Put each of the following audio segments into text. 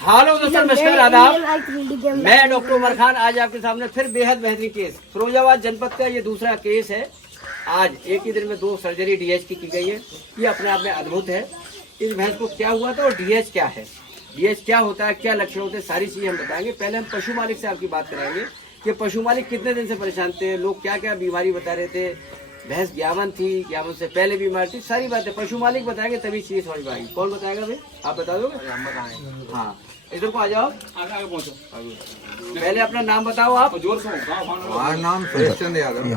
Hello दोस्तों, नमस्कार, आदाब। मैं डॉक्टर उमर खान आज आपके सामने फिर बेहद बेहतरीन केस, फिरोजाबाद जनपद का ये दूसरा केस है। आज एक ही दिन में 2 सर्जरी डीएच की गई है। ये अपने आप में अद्भुत है। इस भैंस को क्या हुआ था और डीएच क्या है, डीएच क्या होता है, क्या लक्षण होते हैं, सारी चीजें हम बताएंगे। पहले हम पशु मालिक से आपकी बात कराएंगे कि पशु मालिक कितने दिन से परेशान थे, लोग क्या क्या बीमारी बता रहे थे, भैंस ज्ञावन थी, ज्ञावन से पहले बीमार थी, सारी बातें पशु मालिक बताएंगे, तभी चीज समझ में आएगी। कौन बताएगा भाई, आप बता दोगे? हम बताएंगे। हाँ, इधर को आ जाओ, आगे पहुंचो। पहले अपना नाम बताओ आप। जोर से। हमारा नाम सुरेश चंद यादव।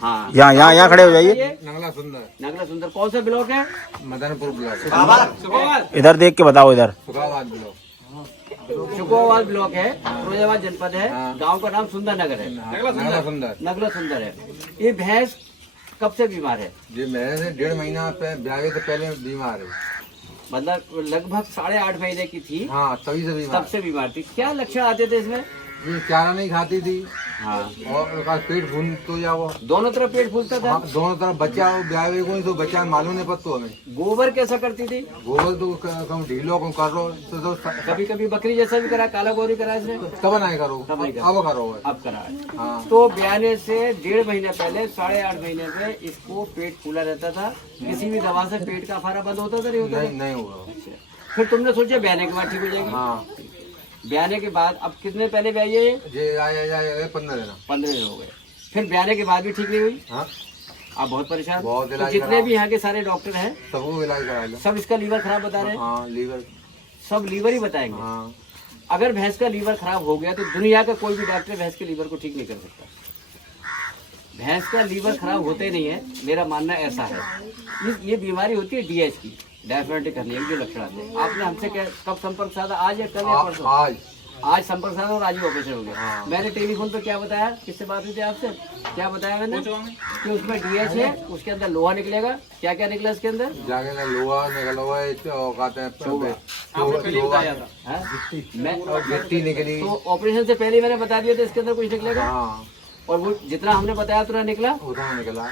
हाँ, यहाँ खड़े हो जाइए। नगला सुंदर। नगला सुंदर कौन सा ब्लॉक है? मदनपुर ब्लॉक। इधर देख के बताओ। इधर सुखाबाद ब्लॉक, शुकोवाल ब्लॉक है, फिरोजाबाद जनपद है। गांव का नाम सुंदर नगर है। नगला सुंदर। नगला सुंदर है। ये भैंस कब से बीमार है? जी मेरे से 1.5 महीना ब्याह से पहले बीमार है। मतलब लगभग 8.5 महीने की थी। हाँ, तभी से बीमार। तब से बीमार थी। क्या लक्षण आते थे इसमें? ये चारा नहीं खाती थी। हाँ, और उसका पेट फूल तो जाओ, दोनों तरफ पेट फूलता था। हाँ, दोनों तरफ बच्चा ब्याह को तो बच्चा मालूम नहीं पड़ता हमें। गोबर कैसा करती थी? गोबर तो कम ढीलो कम कर रो तो कभी कभी बकरी जैसा भी करा, काला गोरी करा इसने। कब नहीं करो, तब नहीं करा। अब करो। अब करा है। हाँ, तो ब्याने से 1.5 महीने पहले 8.5 महीने से इसको पेट फूला रहता था। किसी भी दवा से पेट का अफारा बंद होता था? नहीं होता था? नहीं होगा। फिर तुमने सोचा ब्याने के बाद ठीक हो जाएगी। हाँ, ब्याने के बाद अब कितने पहले ब्याई है ये? ये आया 15 दिन। 15 दिन हो गए। फिर ब्याने के बाद भी ठीक नहीं हुई? हाँ, आप बहुत परेशान। बहुत तो इलाज जितने करा। भी यहाँ के सारे डॉक्टर हैं सबको इलाज करा लो। सब इसका लीवर खराब बता रहे हैं। हाँ, लीवर। सब लीवर ही बताएंगे। हाँ, अगर भैंस का लीवर खराब हो गया तो दुनिया का कोई भी डॉक्टर भैंस के लीवर को ठीक नहीं कर सकता। भैंस का लीवर खराब होते नहीं है, मेरा मानना ऐसा है। ये बीमारी होती है डीएच की, डायबिटीज करनी जो लक्षण आते हैं। आपने हमसे कब संपर्क साधा? आज या कल या परसों? आज संपर्क साधा और आज ही ऑपरेशन हो गया। हाँ। मैंने टेलीफोन पर क्या बताया, किससे बात हुई थी आपसे, क्या बताया मैंने कि उसमें डीएच है, उसके अंदर लोहा निकलेगा। क्या क्या निकला इसके अंदर? जाके ना लोहा निकला हुआ है, कहते हैं गिट्टी निकली। तो ऑपरेशन से पहले मैंने बता दिया था इसके अंदर कुछ निकलेगा। हाँ, और वो जितना हमने बताया उतना निकला। उतना निकला।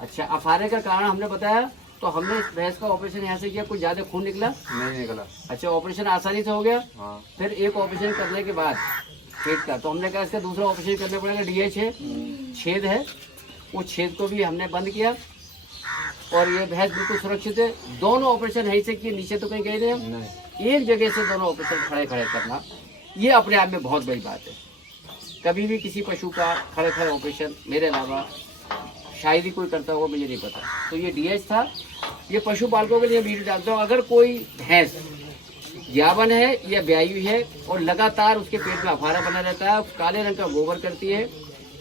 अच्छा, अफारे का कारण हमने बताया, तो हमने इस भैंस का ऑपरेशन यहाँ से किया, कुछ ज्यादा खून निकला? नहीं निकला। अच्छा, ऑपरेशन आसानी से हो गया। हाँ, फिर एक ऑपरेशन करने के बाद पेट का, तो हमने कहा इसका दूसरा ऑपरेशन करना पड़ेगा। डीएच है, छेद है, वो छेद को भी हमने बंद किया और ये भैंस बिल्कुल सुरक्षित है। दोनों ऑपरेशन यहीं से किए, नीचे तो कहीं गए नहीं। एक जगह से दोनों ऑपरेशन खड़े खड़े करना, ये अपने आप में बहुत बड़ी बात है। कभी भी किसी पशु का खड़े खड़े ऑपरेशन मेरे अलावा शायद ही कोई करता होगा, मुझे नहीं पता। तो ये डीएच था। ये पशुपालकों के लिए वीडियो डालता हूँ। अगर कोई भैंस ज्ञावन है या ब्याई हुई है और लगातार उसके पेट में अफारा बना रहता है, काले रंग का गोबर करती है,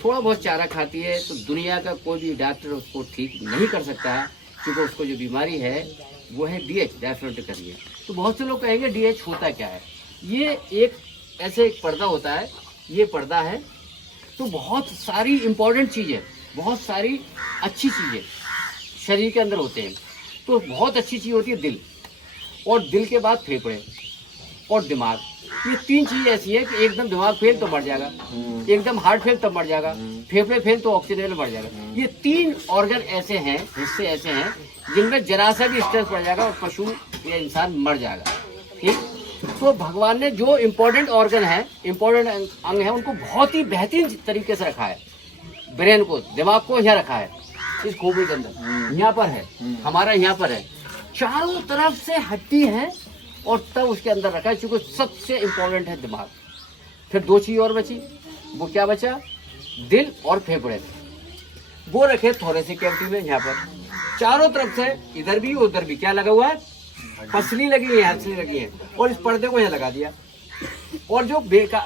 थोड़ा बहुत चारा खाती है, तो दुनिया का कोई भी डॉक्टर उसको ठीक नहीं कर सकता है, क्योंकि उसको जो बीमारी है वो है डीएच, डायबिटीज करिए। तो बहुत से लोग कहेंगे डीएच होता क्या है? ये एक ऐसे एक पर्दा होता है, ये पर्दा है। तो बहुत सारी इंपॉर्टेंट चीज़ें, बहुत सारी अच्छी चीज़ें शरीर के अंदर होते हैं। तो बहुत अच्छी चीज़ होती है दिल, और दिल के बाद फेफड़े और दिमाग। ये 3 चीज़ ऐसी है कि एकदम दिमाग फेल तो मर जाएगा, एकदम हार्ट फेल तब मर जाएगा, फेफड़े फेल तो ऑक्सीजन लेवल बढ़ जाएगा। ये 3 ऑर्गन ऐसे हैं, हिस्से ऐसे हैं जिनमें जरा सा भी स्ट्रेस पड़ जाएगा और पशु या इंसान मर जाएगा। ठीक, तो भगवान ने जो इम्पोर्टेंट ऑर्गन है, इम्पोर्टेंट अंग है, उनको बहुत ही बेहतरीन तरीके से रखा है। ब्रेन को, दिमाग को यहाँ रखा है, इस खोपड़ी के अंदर, यहाँ पर है हमारा, यहाँ पर है, चारों तरफ से हड्डी है और तब उसके अंदर रखा है, क्योंकि सबसे इम्पोर्टेंट है दिमाग। फिर 2 चीज और बची, वो क्या बचा? दिल और फेफड़े। वो रखे थोरेसिक कैविटी में, यहाँ पर चारों तरफ से, इधर भी उधर भी क्या लगा हुआ है? पसली लगी है, हंसली लगी है, और इस पर्दे को यहाँ लगा दिया। और जो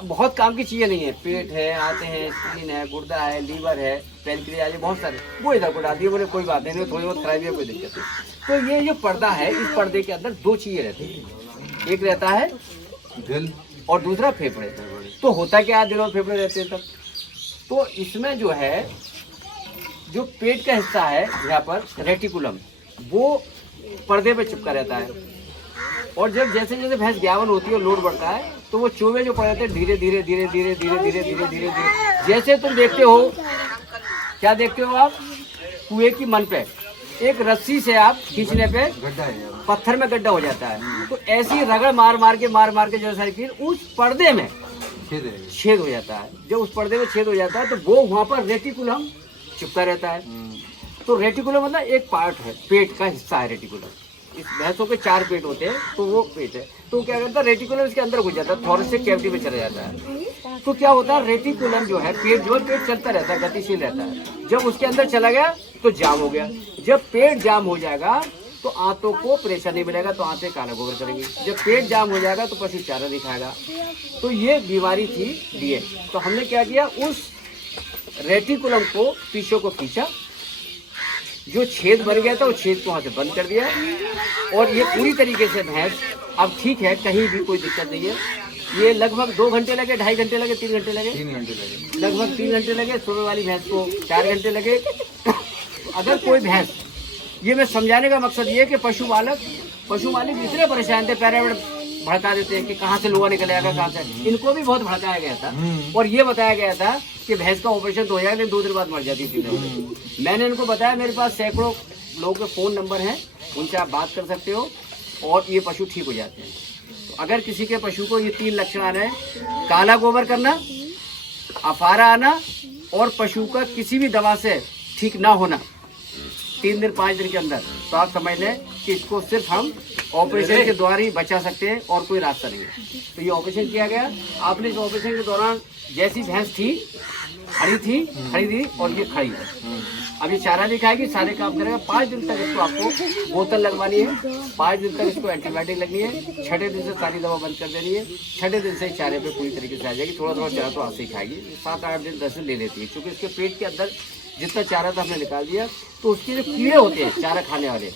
बहुत काम की चीजें नहीं है, पेट है, आते हैं, स्किन है, गुर्दा है, लीवर है, पेनक्रियाज है, बहुत सारे, वो इधर को डाल दिए। बोले कोई बात नहीं, थोड़ी बहुत खराबी है, कोई दिक्कत नहीं। तो ये जो पर्दा है, इस पर्दे के अंदर 2 चीजें रहती हैं, एक रहता है दिल और दूसरा फेफड़े। तो होता क्या है, दिल और फेफड़े रहते हैं तब। तो इसमें जो है, जो पेट का हिस्सा है यहाँ पर रेटिकुलम, वो पर्दे पे चिपका रहता है। और जब जैसे जैसे भैंस ज्ञावन होती है और लोड बढ़ता है, तो वो चूहे जो पड़े रहते हैं धीरे धीरे धीरे धीरे धीरे धीरे धीरे धीरे धीरे, जैसे तुम देखते हो, क्या देखते हो आप? कुएं की मन पे एक रस्सी से आप खींचने पे गड्ढा है यहाँ। पत्थर में गड्ढा हो जाता है, तो ऐसी रगड़ मार मार के जो है फिर उस पर्दे में छेद है। छेद हो जाता है। जब उस पर्दे में छेद हो जाता है तो वो वहाँ पर रेटिकुलम चिपका रहता है। तो रेटिकुलम मतलब एक पार्ट है, पेट का हिस्सा है रेटिकुलम। इस भैंसों के 4 पेट होते हैं, तो वो पेट है। तो क्या करता है, रेटिकुलम इसके अंदर घुस जाता है, थोरेसिक कैविटी में चला जाता है। तो क्या होता है, रेटिकुलम जो है पेट जो है, पेट चलता रहता है, गतिशील रहता है। जब उसके अंदर चला गया तो जाम हो गया। जब पेट जाम हो जाएगा तो आंतों को प्रेशर नहीं मिलेगा, तो आंतें काला गोबर करेंगी। जब पेट जाम हो जाएगा तो पशु चारा नहीं खाएगा। तो ये बीमारी थी डीए। तो हमने क्या किया, उस रेटिकुलम को पीछे को खींचा, जो छेद बन गया था वो छेद को वहाँ से बंद कर दिया, और ये पूरी तरीके से भैंस अब ठीक है, कहीं भी कोई दिक्कत नहीं है। ये लगभग 2 घंटे लगे, 2.5 घंटे लगे, 3 घंटे लगे, 3 घंटे लगे। लगभग 3 घंटे लगे। सुबह वाली भैंस को 4 घंटे लगे। अगर कोई भैंस, ये मैं समझाने का मकसद ये है कि पशु मालिक इतने परेशान थे, पैरामिड भड़का देते हैं कि कहाँ से लोहा निकल आएगा, कहाँ से। इनको भी बहुत भड़काया गया था, और ये बताया गया था कि भैंस का ऑपरेशन तो हो जाएगा, 2 दिन बाद मर जाती थी। मैंने इनको बताया, मेरे पास सैकड़ों लोगों के फ़ोन नंबर हैं, उनसे आप बात कर सकते हो, और ये पशु ठीक हो जाते हैं। तो अगर किसी के पशु को ये 3 लक्षण आ रहे हैं, काला गोबर करना, अफारा आना, और पशु का किसी भी दवा से ठीक ना होना 3 दिन 5 दिन के अंदर, तो आप समझ लें कि इसको सिर्फ हम ऑपरेशन के द्वारा ही बचा सकते हैं, और कोई रास्ता नहीं है। तो ये ऑपरेशन किया गया। आपने इस ऑपरेशन के दौरान जैसी भैंस थी, खड़ी थी, और ये खड़ी है। अब ये चारा नहीं खाएगी, सारे काम करेगा। 5 दिन तक इसको आपको बोतल लगवानी है, 5 दिन तक इसको एंटीबायोटिक लगनी है, 6ठे दिन से सारी दवा बंद कर देनी है। 6ठे दिन से चारे पे पूरी तरीके से आ जाएगी। थोड़ा थोड़ा चारा तो ऐसे ही खाएगी, 7-8 दिन 10 दिन ले लेती है, क्योंकि इसके पेट के अंदर जितना चारा था हमने निकाल दिया, तो उसके जो कीड़े होते हैं चारा खाने वाले,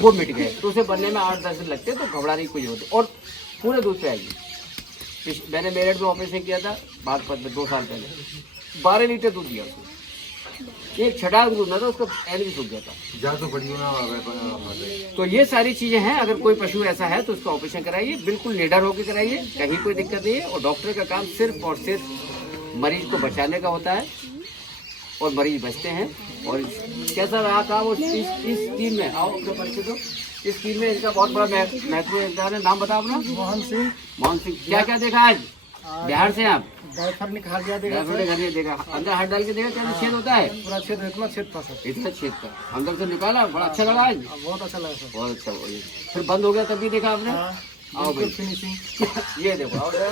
वो मिट गए। तो उसे बनने में 8-10 दिन लगते हैं, तो घबराने की कोई होती, और पूरे दूध पे आएगी। मैंने मेरठ में ऑपरेशन किया था बागपत में 2 साल पहले, 12 लीटर दूध दिया उसको। एक छटाक दूध ना था, उसका एल भी सूख गया था। तो ये सारी चीजें हैं। अगर कोई पशु ऐसा है तो उसका ऑपरेशन कराइए, बिल्कुल निडर होकर कराइए, कहीं कोई दिक्कत नहीं है। और डॉक्टर का काम सिर्फ और सिर्फ मरीज को बचाने का होता है, और मरीज बचते हैं। और कैसा रहा काम इस टीम में, आओ अपने परिचय दो। इस टीम में इसका बहुत बड़ा महत्वपूर्ण योगदान है। नाम बताओ अपना। मोहन सिंह। मोहन सिंह, क्या क्या देखा आज बिहार से आप? डायफर निकाल दिया, घर में देखा, अंदर हाथ डाल के देखा, क्या छेद होता है? पूरा छेद, इतना छेद था सर, इतना छेद था, अंदर से निकाला, बड़ा अच्छा लगा आज। बहुत अच्छा लगा सर। बहुत अच्छा। फिर बंद हो गया तब भी देखा आपने? आओ भाई, फिनिशिंग। ये देखो, आओ जरा।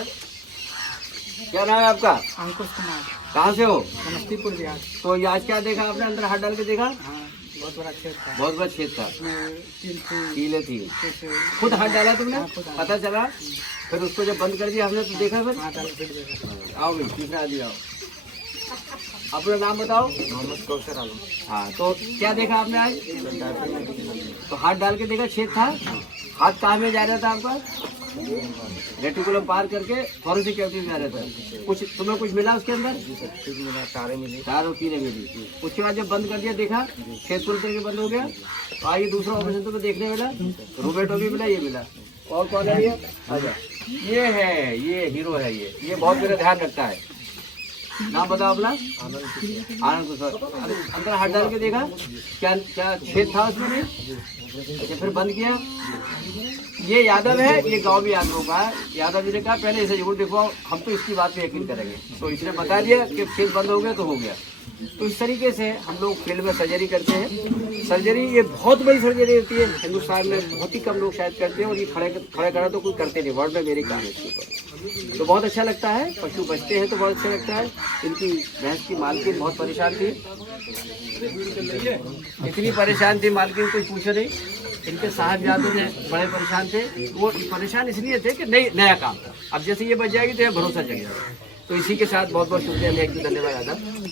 क्या नाम है आपका? अंकुश कुमार, कहाँ से हो? समस्तीपुर बिहार। तो ये आज क्या देखा आपने, अंदर हाथ डाल के देखा? हाँ, बहुत बड़ा छेद था। बहुत बड़ा छेद था, उसमें कील थी, कीले थी। कुछ खुद हाथ डाला तुमने? हाँ, खुद पता चला? फिर उसको जब बंद कर दिया हमने तो देखा फिर? हाथ डाल के देखा। आओ भाई, तीसरा आदमी आओ। अपना नाम बताओ। मोहम्मद कौशर आलम। हाँ, तो क्या देखा आपने आज? तो हाथ डाल के देखा, छेद था। हाथ कहाँ में जा रहा था आपका? रेटिकुलम पार करके थोरेसिक कैविटी में जा रहा था। कुछ तुम्हें कुछ मिला उसके अंदर? चारे मिले, 4 और 3 मिली। उसके बाद जब बंद कर दिया, देखा छेद पूरी तरीके बंद हो गया। तो आइए दूसरा ऑपरेशन तुम्हें देखने मिला, रूबेटोमी मिला, ये मिला। और कौन है ये? अच्छा, ये है, ये हीरो है। ये बहुत मेरा ध्यान रखता है। नाम बताओ अपना। आनंद कुशवाहा। अंदर हाथ डाल के देखा, क्या क्या छेद था उसमें? नहीं, अच्छा, फिर बंद किया। ये यादव है, ये गांव भी यादव का है। यादव जी ने कहा पहले इसे जरूर दिखवाओ, हम तो इसकी बात पे यकीन करेंगे। तो इसने बता दिया कि छेद बंद हो गया तो हो गया। तो इस तरीके से हम लोग फील्ड में सर्जरी करते हैं। सर्जरी ये बहुत बड़ी सर्जरी होती है, हिंदुस्तान में बहुत ही कम लोग शायद करते हैं, और ये खड़े करा तो कोई करते नहीं। वर्ल्ड में मेरी काम है इसके ऊपर। तो बहुत अच्छा लगता है, पशु बचते हैं तो बहुत अच्छा लगता है। इनकी भैंस की मालकिन बहुत परेशान थी, इतनी परेशान थी मालकिन कोई पूछो नहीं। इनके साहबजादे जो बड़े परेशान थे, वो परेशान इसलिए थे कि नया काम था। अब जैसे ये बच जाएगी तो यह भरोसा जगेगा। तो इसी के साथ बहुत बहुत शुक्रिया, धन्यवाद आदाब।